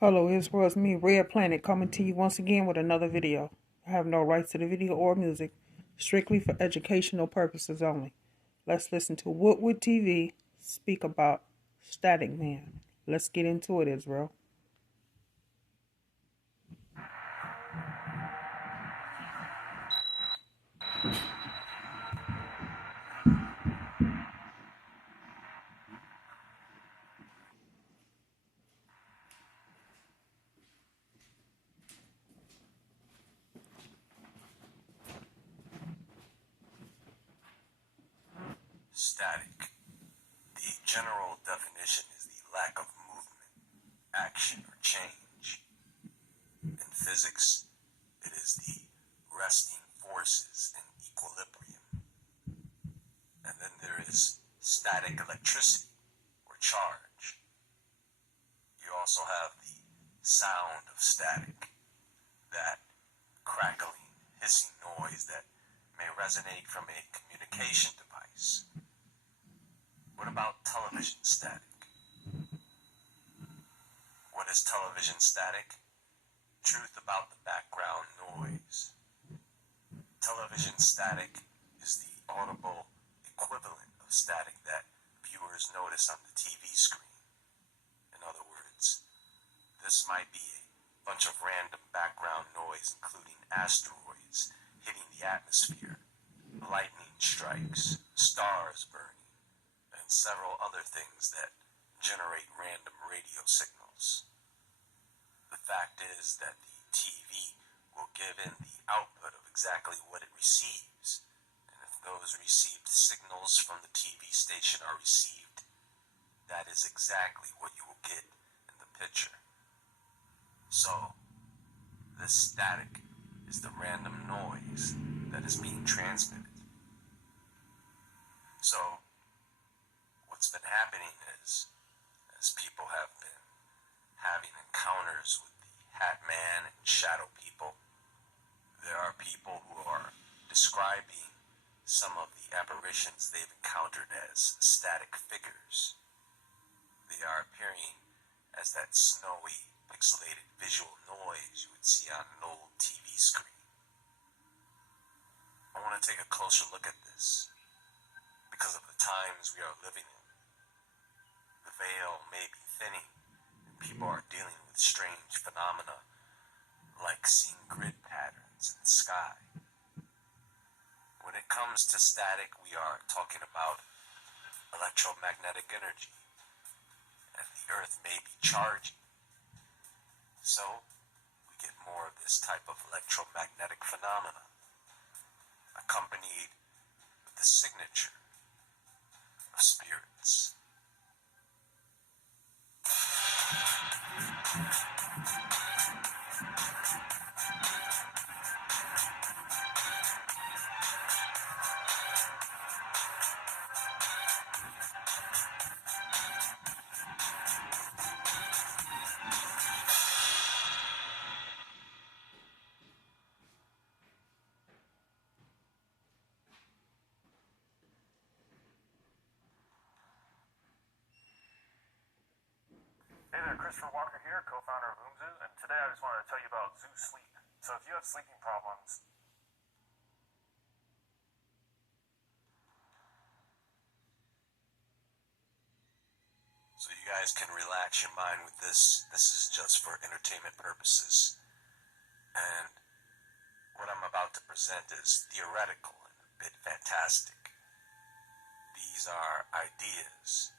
Hello, it's me, Red Planet, coming to you once again with another video. I have no rights to the video or music, strictly for educational purposes only. Let's listen to Woodwood TV speak about Static Man. Let's get into it, Israel. Static. The general definition is the lack of movement, action, or change. In physics, it is the resting forces in equilibrium. And then there is static electricity, or charge. You also have the sound of static, that crackling, hissing noise that may resonate from a communication device. What about television static? What is television static? Truth about the background noise. Television static is the audible equivalent of static that viewers notice on the TV screen. In other words, this might be a bunch of random background noise, including asteroids hitting the atmosphere, lightning strikes, stars burning, and several other things that generate random radio signals. The fact is that the TV will give in the output of exactly what it receives, and if those received signals from the TV station are received, that is exactly what you will get in the picture. So, this static is the random noise that is being transmitted. So, what's been happening is, as people have been having encounters with the Hat Man and Shadow People, there are people who are describing some of the apparitions they've encountered as static figures. They are appearing as that snowy, pixelated visual noise you would see on an old TV screen. I want to take a closer look at this because of the times we are living in. The veil may be thinning, and people are dealing with strange phenomena like seeing grid patterns in the sky. When it comes to static, we are talking about electromagnetic energy, and the Earth may be charging. So, we get more of this type of electromagnetic phenomena, accompanied with the signature of spirits. Hey there, Christopher Walker here, co-founder of OomZoo, and today I just wanted to tell you about Zoo Sleep. So if you have sleeping problems, So you guys can relax your mind with this. This is just for entertainment purposes. And what I'm about to present is theoretical and a bit fantastic. These are ideas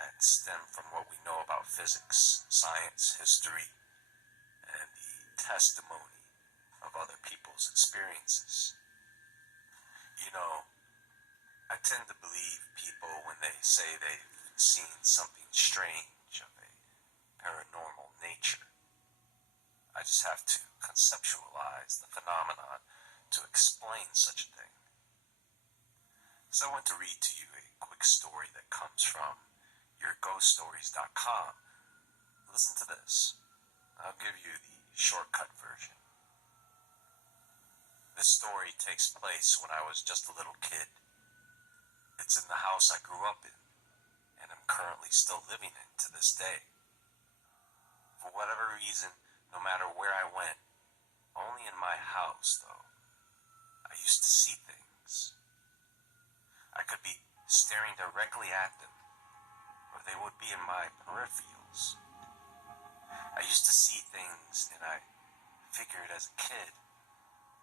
that stem from what we know about physics, science, history, and the testimony of other people's experiences. You know, I tend to believe people when they say they've seen something strange of a paranormal nature. I just have to conceptualize the phenomenon to explain such a thing. So I want to read to you a quick story that comes from yourghoststories.com. Listen to this. I'll give you the shortcut version. This story takes place when I was just a little kid. It's in the house I grew up in, and I'm currently still living in to this day. For whatever reason, no matter where I went, only in my house, though, I used to see things. I could be staring directly at them, or they would be in my peripherals. I used to see things, and I figured as a kid,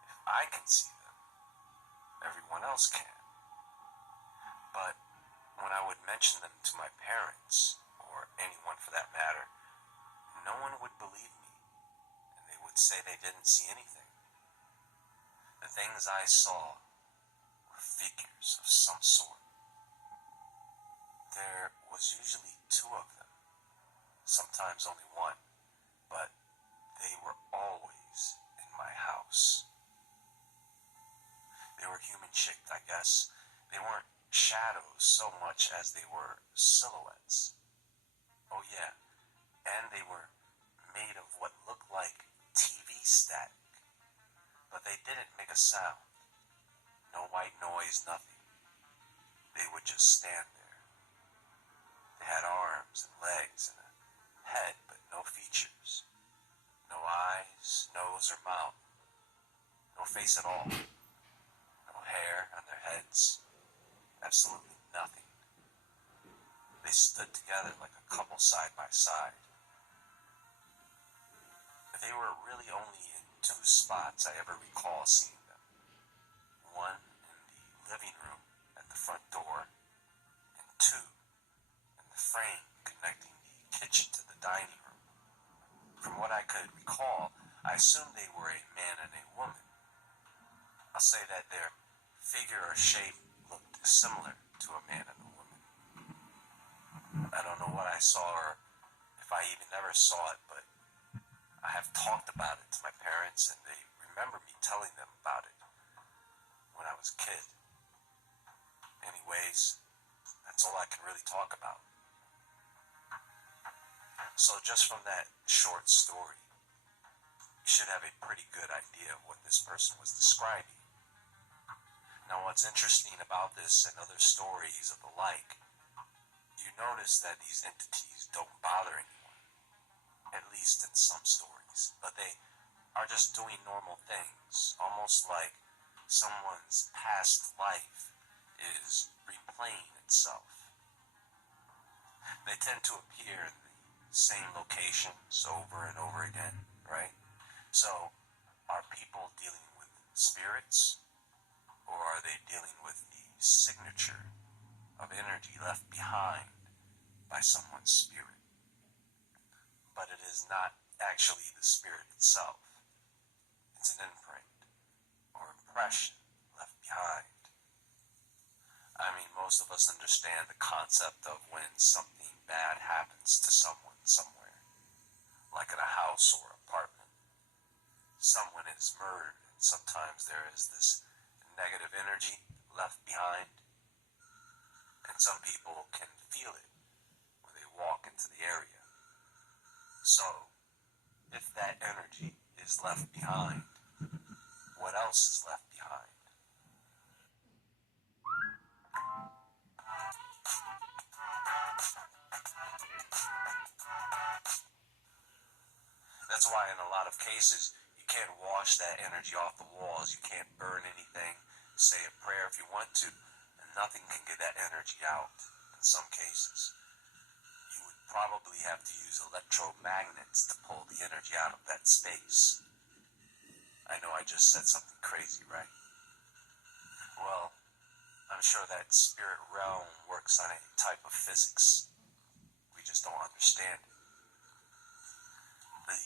if I can see them, everyone else can. But when I would mention them to my parents, or anyone for that matter, no one would believe me, and they would say they didn't see anything. The things I saw were figures of some sort. There was usually two of them, sometimes only one, but they were always in my house. They were human-shaped, I guess. They weren't shadows so much as they were silhouettes. Oh yeah, and they were made of what looked like TV static, but they didn't make a sound. No white noise, nothing. They would just stand there. They had arms and legs and a head, but no features. No eyes, nose, or mouth. No face at all. No hair on their heads. Absolutely nothing. They stood together like a couple side by side. They were really only in two spots I ever recall seeing them. One in the living room at the front door, and two in the frame connecting the kitchen to the dining room. From what I could recall, I assumed they were a man and a woman. I'll say that their figure or shape looked similar to a man and a woman. I don't know what I saw or if I even ever saw it, but I have talked about it to my parents and they remember me telling them about it when I was a kid. Anyways, that's all I can really talk about. So just from that short story, you should have a pretty good idea of what this person was describing. Now, what's interesting about this and other stories of the like, you notice that these entities don't bother anyone, at least in some stories, but they are just doing normal things, almost like someone's past life is replaying itself. They tend to appear in the same locations over and over again, right? So, are people dealing with spirits? Or are they dealing with the signature of energy left behind by someone's spirit? But it is not actually the spirit itself. It's an imprint or impression left behind. I mean, most of us understand the concept of when something bad happens to someone somewhere, like in a house or apartment. Someone is murdered, and sometimes there is this negative energy left behind, and some people can feel it when they walk into the area. So, if that energy is left behind, what else is left behind? That's why in a lot of cases, you can't wash that energy off the walls. You can't burn anything, say a prayer if you want to, and nothing can get that energy out in some cases. You would probably have to use electromagnets to pull the energy out of that space. I know I just said something crazy, right? Well, I'm sure that spirit realm works on a type of physics. We just don't understand it. The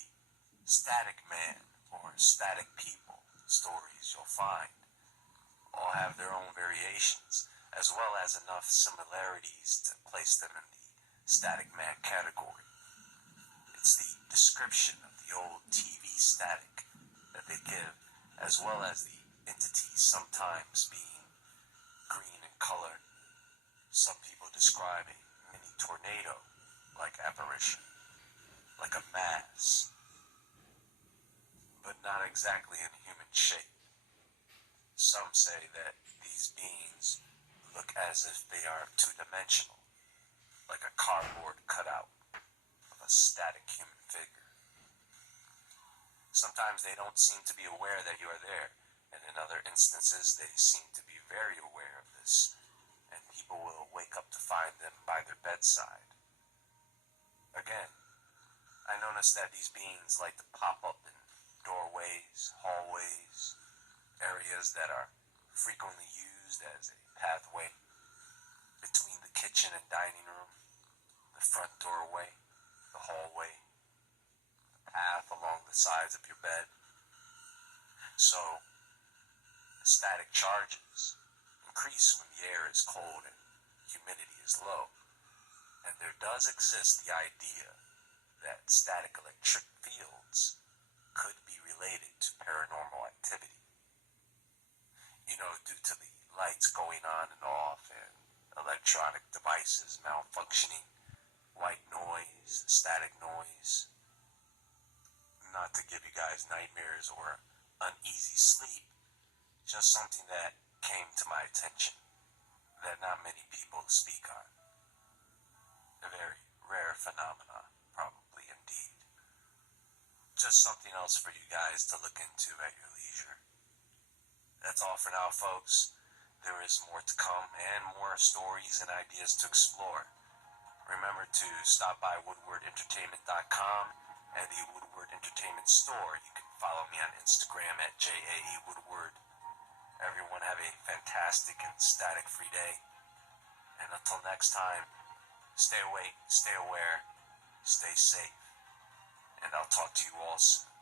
static man or static people stories you'll find all have their own variations, as well as enough similarities to place them in the static man category. It's the description of the old TV static that they give, as well as the entities sometimes being green in color. Some people describe a mini tornado-like apparition, like a mass, but not exactly in human shape. Some say that these beings look as if they are two-dimensional, like a cardboard cutout of a static human figure. Sometimes they don't seem to be aware that you are there, and in other instances they seem to be very aware of this, and people will wake up to find them by their bedside. Again, I noticed that these beings like to pop up in doorways, hallways, areas that are frequently used as a pathway between the kitchen and dining room, the front doorway, the hallway, the path along the sides of your bed. So, the static charges increase when the air is cold and humidity is low. And there does exist the idea that static electric fields could be related to paranormal activity. You know, due to the lights going on and off and electronic devices malfunctioning, white noise, static noise. Not to give you guys nightmares or uneasy sleep, just something that came to my attention that not many people speak on. A very rare phenomenon, probably indeed. Just something else for you guys to look into at your leisure. That's all for now, folks. There is more to come and more stories and ideas to explore. Remember to stop by WoodwardEntertainment.com and the Woodward Entertainment Store. You can follow me on Instagram at JAEWoodward. Everyone have a fantastic and static-free day. And until next time, stay awake, stay aware, stay safe. And I'll talk to you all soon.